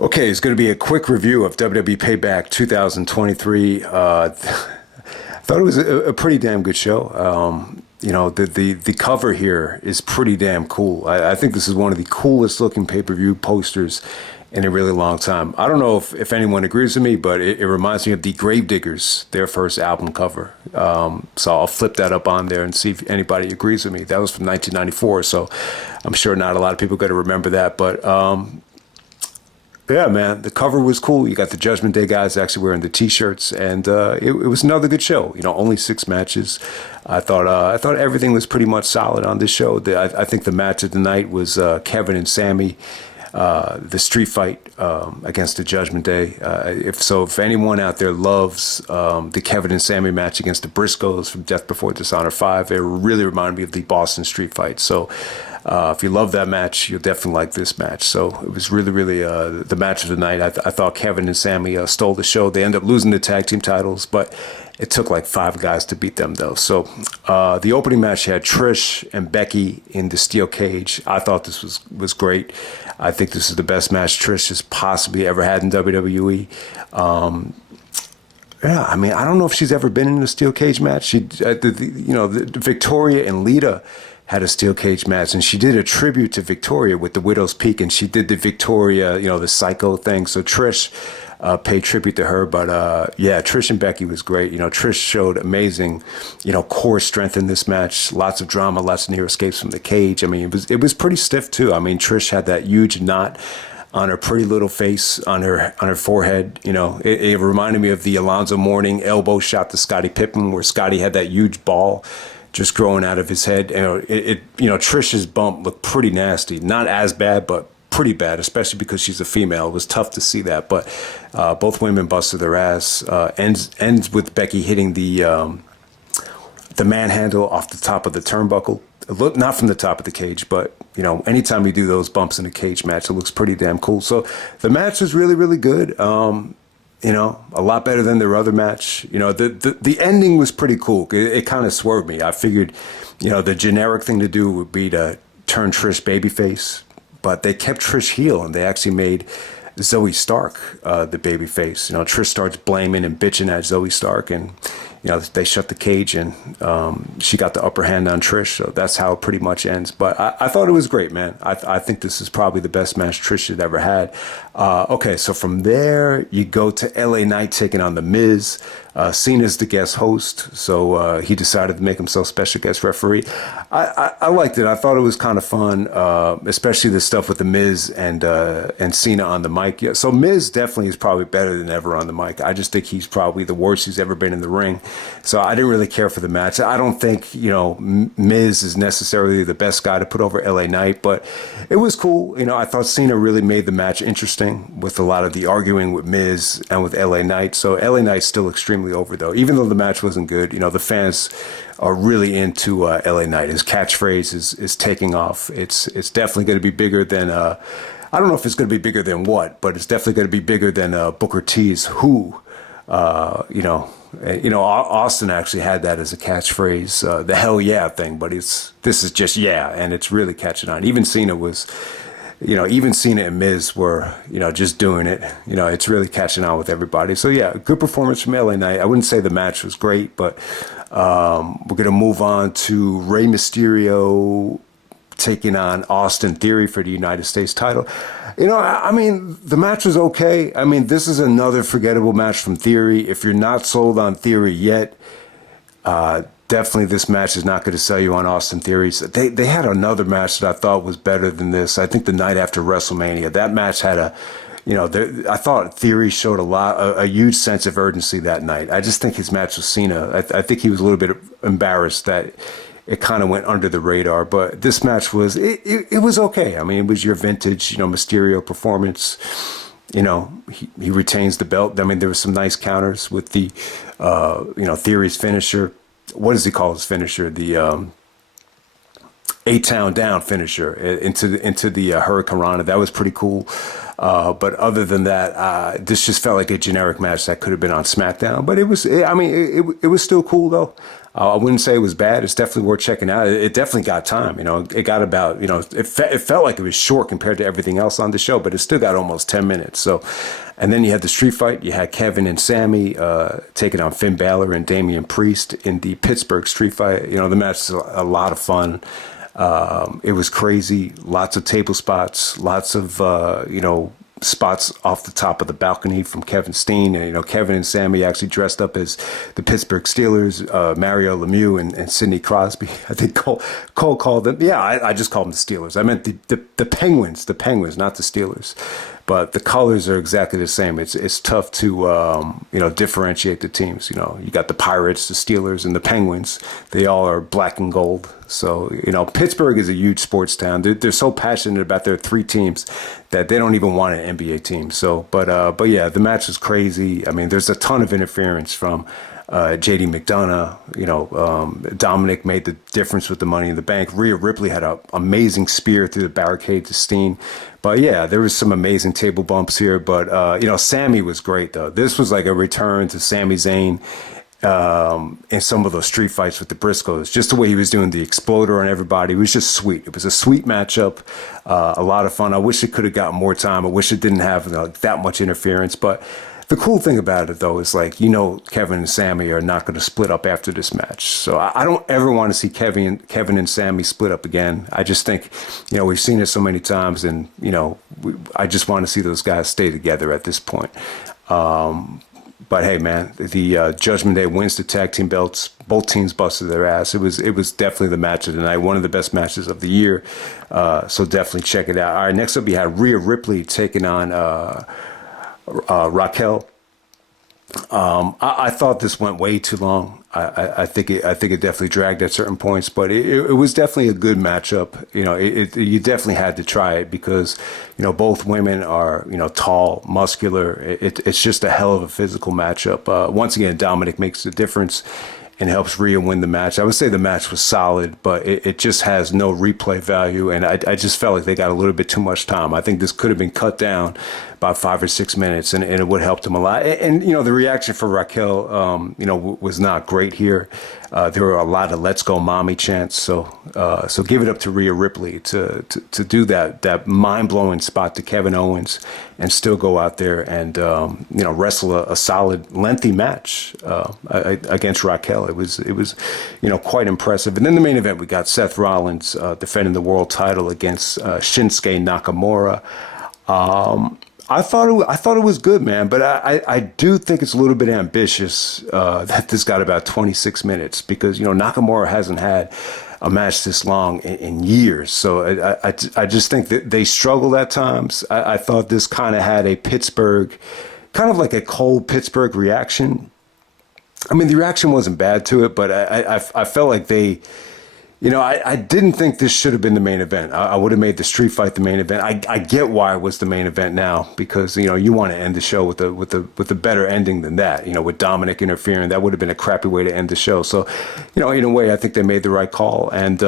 Okay, it's going to be a quick review of WWE Payback 2023. I thought it was a pretty damn good show. The cover here is pretty damn cool. I think this is one of the coolest looking pay-per-view posters in a really long time. I don't know if anyone agrees with me, but it reminds me of the Gravediggers, their first album cover. So I'll flip that up on there and see if anybody agrees with me. That was from 1994, so I'm sure not a lot of people are going to remember that, but yeah, man, the cover was cool. You got the Judgment Day guys actually wearing the T-shirts, and it was another good show. You know, only 6 matches. I thought everything was pretty much solid on this show. I think the match of the night was Kevin and Sami, the street fight against the Judgment Day. If anyone out there loves the Kevin and Sami match against the Briscoes from Death Before Dishonor 5, it really reminded me of the Boston street fight. So if you love that match, you'll definitely like this match. So it was really the match of the night. I thought Kevin and Sami stole the show. They ended up losing the tag team titles, but it took like 5 guys to beat them, though. So the opening match had Trish and Becky in the steel cage. I thought this was great. I think this is the best match Trish has possibly ever had in WWE. Yeah, I mean, I don't know if she's ever been in a steel cage match. Victoria and Lita had a steel cage match, and she did a tribute to Victoria with the Widow's Peak, and she did the Victoria, the Psycho thing. So Trish paid tribute to her, but yeah, Trish and Becky was great. Trish showed amazing, core strength in this match. Lots of drama, lots of near escapes from the cage. I mean, it was pretty stiff too. I mean, Trish had that huge knot on her pretty little face, on her forehead. It reminded me of the Alonzo Mourning elbow shot to Scottie Pippen, where Scottie had that huge ball just growing out of his head. Trish's bump looked pretty nasty. Not as bad, but pretty bad, especially because she's a female. It was tough to see that, but both women busted their ass. Ends with Becky hitting the manhandle off the top of the turnbuckle. Look, not from the top of the cage, but anytime you do those bumps in a cage match, it looks pretty damn cool. So the match was really good. A lot better than their other match. The ending was pretty cool. It kind of swerved me. I figured, the generic thing to do would be to turn Trish babyface, but they kept Trish heel, and they actually made Zoe Stark the babyface. Trish starts blaming and bitching at Zoe Stark, and they shut the cage, and she got the upper hand on Trish. So that's how it pretty much ends. But I thought it was great, man. I think this is probably the best match Trish had ever had. Okay, so from there, you go to LA Knight taking on The Miz. Cena's the guest host, so he decided to make himself special guest referee. I liked it. I thought it was kind of fun, especially the stuff with The Miz and Cena on the mic. Yeah, so Miz definitely is probably better than ever on the mic. I just think he's probably the worst he's ever been in the ring. So I didn't really care for the match. I don't think, Miz is necessarily the best guy to put over LA Knight, but it was cool. I thought Cena really made the match interesting with a lot of the arguing with Miz and with LA Knight. So LA Knight's still extremely over, though. Even though the match wasn't good, the fans are really into LA Knight. His catchphrase is taking off. It's definitely going to be bigger than, I don't know if it's going to be bigger than what, but it's definitely going to be bigger than Booker T's Who. Austin actually had that as a catchphrase, the hell yeah thing, but this is just yeah, and it's really catching on. Even Cena and Miz were, just doing it. It's really catching on with everybody. So yeah, good performance from LA Knight. I wouldn't say the match was great, but we're going to move on to Rey Mysterio taking on Austin Theory for the United States title. I mean, the match was okay. I mean, this is another forgettable match from Theory. If you're not sold on Theory yet, definitely this match is not going to sell you on Austin Theory. They had another match that I thought was better than this. I think the night after WrestleMania, that match had I thought Theory showed a huge sense of urgency that night. I just think his match with Cena, I think he was a little bit embarrassed that it kind of went under the radar, but this match was, it was okay. I mean, it was your vintage, Mysterio performance. He retains the belt. I mean, there were some nice counters with the, Theory's finisher. What does he call his finisher? The A-Town Down finisher into the Hurricane Rana. That was pretty cool. But other than that, this just felt like a generic match that could have been on SmackDown. But it was, it was still cool though. I wouldn't say it was bad. It's definitely worth checking out. It definitely got time. It got about, it felt like it was short compared to everything else on the show, but it still got almost 10 minutes. So, and then you had the street fight. You had Kevin and Sami taking on Finn Balor and Damien Priest in the Pittsburgh street fight. The match was a lot of fun. It was crazy. Lots of table spots. Lots of spots off the top of the balcony from Kevin Steen. And, Kevin and Sami actually dressed up as the Pittsburgh Steelers, Mario Lemieux and Sidney Crosby. I think Cole called them. Yeah, I just called them the Steelers. I meant the Penguins, not the Steelers. But the colors are exactly the same. It's tough to differentiate the teams. You got the Pirates, the Steelers, and the Penguins. They all are black and gold. So Pittsburgh is a huge sports town. They're so passionate about their three teams that they don't even want an NBA team. So, but yeah, the match was crazy. I mean, there's a ton of interference from JD McDonough. Dominic made the difference with the Money in the Bank. Rhea Ripley had an amazing spear through the barricade to Steen. But yeah, there was some amazing table bumps here. But Sami was great though. This was like a return to Sami Zayn in some of those street fights with the Briscoes. Just the way he was doing the exploder on everybody, it was just sweet. It was a sweet matchup, a lot of fun. I wish it could have gotten more time. I wish it didn't have that much interference. But the cool thing about it, though, is Kevin and Sami are not going to split up after this match. So I don't ever want to see Kevin and Sami split up again. I just think, we've seen it so many times, and, I just want to see those guys stay together at this point. But hey, man, the Judgment Day wins the tag team belts. Both teams busted their ass. It was definitely the match of the night, one of the best matches of the year. So definitely check it out. All right, next up we had Rhea Ripley taking on Raquel. I thought this went way too long. I think it definitely dragged at certain points, but it was definitely a good matchup. You definitely had to try it because both women are tall, muscular. It's just a hell of a physical matchup. Once again, Dominic makes the difference and helps Rhea win the match. I would say the match was solid, but it just has no replay value, and I just felt like they got a little bit too much time. I think this could have been cut down about 5 or 6 minutes, and it would help them a lot. And the reaction for Raquel, was not great here. There were a lot of "Let's go, mommy" chants. So give it up to Rhea Ripley to do that mind blowing spot to Kevin Owens, and still go out there and wrestle a solid lengthy match against Raquel. It was quite impressive. And then the main event, we got Seth Rollins defending the world title against Shinsuke Nakamura. I thought it was good, man, but I do think it's a little bit ambitious that this got about 26 minutes because Nakamura hasn't had a match this long in years. So I just think that they struggled at times. I thought this kind of had a Pittsburgh, kind of like a cold Pittsburgh reaction. I mean, the reaction wasn't bad to it, but I felt like they. I didn't think this should have been the main event. I would have made the street fight the main event. I get why it was the main event now because you want to end the show with a better ending than that. With Dominic interfering, that would have been a crappy way to end the show. So, in a way, I think they made the right call, and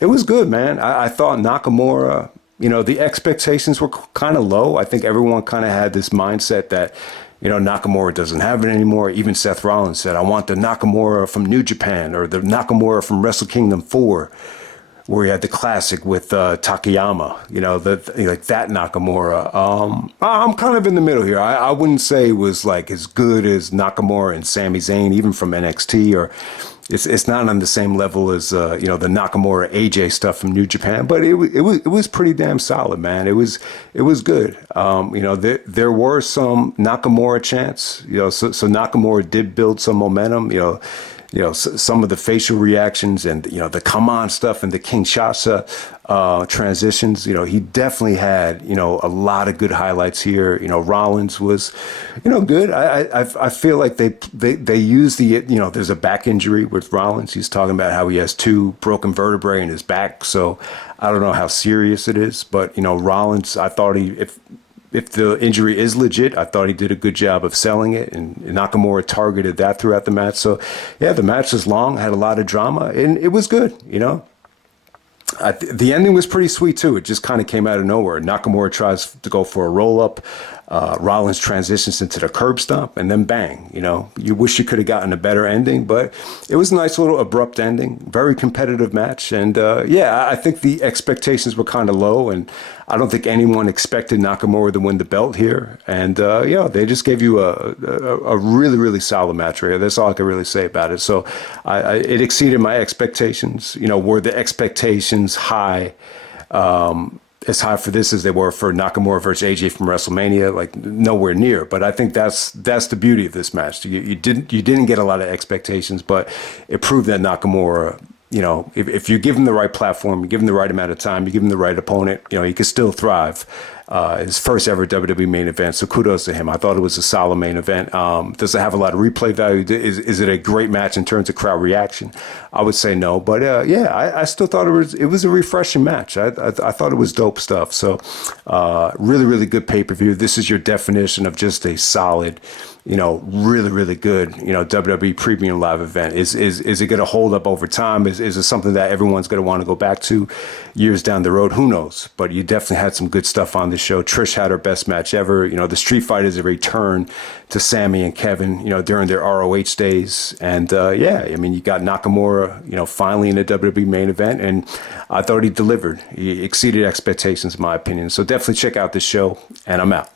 it was good, man. I thought Nakamura. The expectations were kind of low. I think everyone kind of had this mindset that. Nakamura doesn't have it anymore. Even Seth Rollins said, I want the Nakamura from New Japan or the Nakamura from Wrestle Kingdom 4, where he had the classic with Takayama, like that Nakamura. I'm kind of in the middle here. I wouldn't say it was like as good as Nakamura and Sami Zayn, even from NXT, or it's not on the same level as the Nakamura AJ stuff from New Japan, but it was pretty damn solid, man. It was good. There were some Nakamura chants, so Nakamura did build some momentum, some of the facial reactions and, the come on stuff and the Kinshasa transitions. He definitely had, a lot of good highlights here. Rollins was, good. I feel like they use there's a back injury with Rollins. He's talking about how he has 2 broken vertebrae in his back. So I don't know how serious it is, but, Rollins, I thought if the injury is legit, I thought he did a good job of selling it, and Nakamura targeted that throughout the match. So, yeah, the match was long, had a lot of drama, and it was good, The ending was pretty sweet too. It just kind of came out of nowhere. Nakamura tries to go for a roll up. Rollins transitions into the curb stomp, and then bang. You wish you could have gotten a better ending, but it was a nice little abrupt ending. Very competitive match, and I think the expectations were kind of low, and I don't think anyone expected Nakamura to win the belt here. And they just gave you a really, really solid match right here. That's all I can really say about it. So it exceeded my expectations. Were the expectations high? As high for this as they were for Nakamura versus AJ from WrestleMania, like nowhere near. But I think that's the beauty of this match. You didn't get a lot of expectations, but it proved that Nakamura, if you give him the right platform, you give him the right amount of time, you give him the right opponent, he could still thrive. His first ever WWE main event, so kudos to him. I thought it was a solid main event. Does it have a lot of replay value? Is it a great match in terms of crowd reaction? I would say no, but I still thought it was a refreshing match. I thought it was dope stuff. So really, really good pay-per-view. This is your definition of just a solid, really, really good, WWE premium live event. Is it going to hold up over time? Is it something that everyone's going to want to go back to years down the road? Who knows? But you definitely had some good stuff on this show. Trish had her best match ever. The Street Fighters have returned to Sami and Kevin, during their ROH days. And you got Nakamura, finally in the WWE main event. And I thought he delivered. He exceeded expectations, in my opinion. So definitely check out this show. And I'm out.